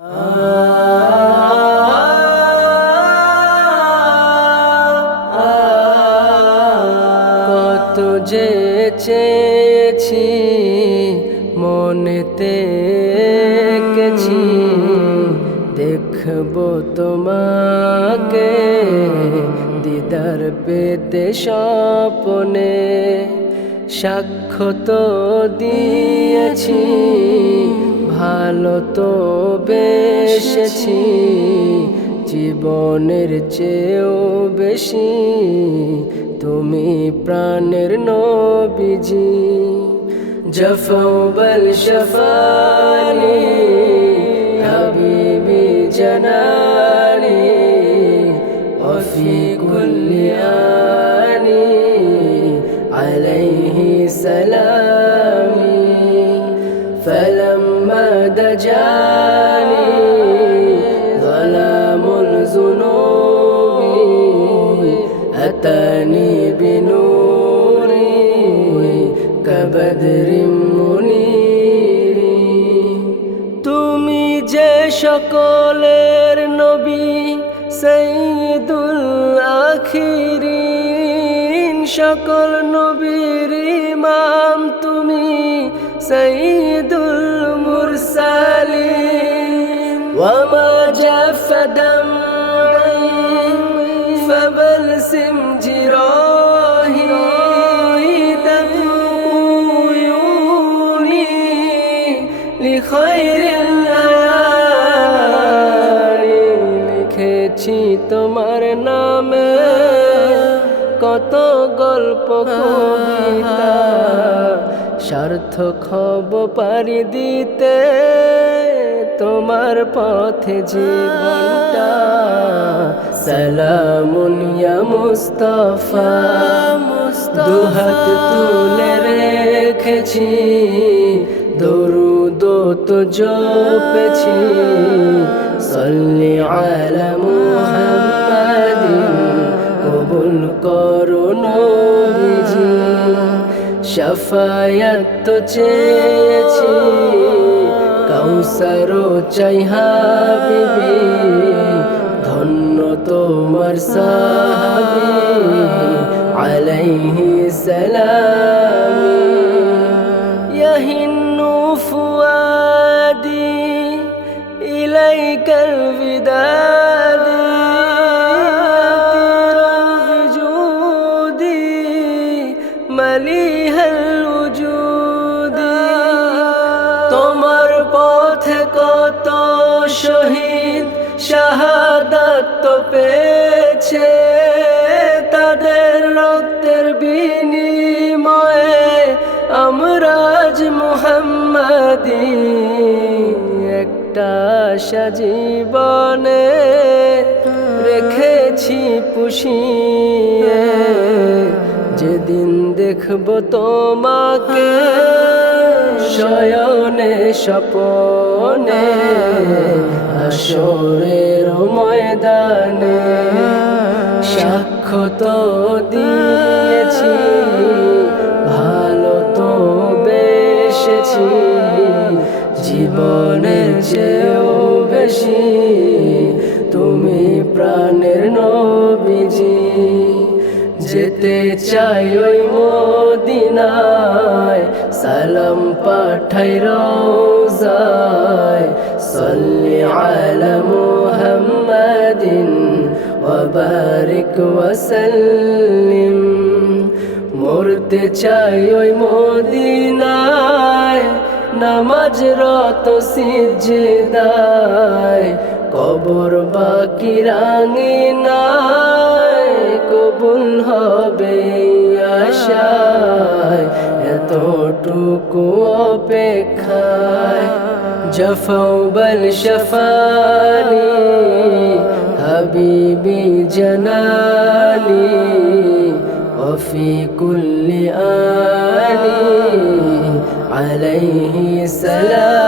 কত যে চেয়েছি মনেতে গেছি দেখব তোমাকে দিদার পেতে স্বপনে। সাক্ষ্য তো দিয়েছি। ভালো তো বেসেছি জীবনের চেয়েও বেশি। তুমি প্রাণের নবীজি জফল শফানি, হাবিবি জানানি অফি কুল্লিয়ানি আলাইহি সালাম। فلما دجاني ظلام الذنوب أتاني بنوري كبدر منير তুমি যে সকলের নবী সঈদুল আখিরিন সকল নবীর ইমাম তুমি সঈদুল ওয়ামা জাফদম فبلسم جراحي تدعو عيوني لخير الأيام লিখেছি তোমার নামে কত গল্প কবিতা সার্থক হব পারি দিতে তোমার পথে জীবনটা। সালামুন ইয়া মুস্তাফা। দুহাত তুলে রেখেছি, দরুদ তো জপেছি সল্লি আলা মুহাম্মাদিন কবুল করো নবীজি। শাফায়াত তো চেয়েছি। কাউসারও চাই হাবিবি ধন্য তোমার সাহাবি আলাইহি সালামি يهن فؤادي إليك الوداد بجودي مليها الوجود শহীদ তো পেয়েছে তাদের রক্তের বিনিময়ে আমরাজ মুহাম্মাদি একটা সাজীবনে রেখেছি পুষিয়ে। যেদিন দেখব তোমাকে শয়নে, স্বপনে আসরের ময়দানে সাক্ষ্য তো দিয়েছি, ভালো তো বেসেছি, জীবনের চেয়েও বেশি, তুমি প্রাণের নবীজি, যেতে চাই ওই মদিনায়। সালাম পাঠাই রোজায়, সল্লি আলা মুহাম্মাদিন ওবারিক ওয়াসাল্লিম মরতে চাই ওই মদিনায়, নামাজ রত সিজদায়, কবর বাকি রাঙিনায় কবুল হবে আশায়। এতটুকু অপেক্ষায় জফবল শফানি হাবিবি জনানি وفي كل آن عليه سلام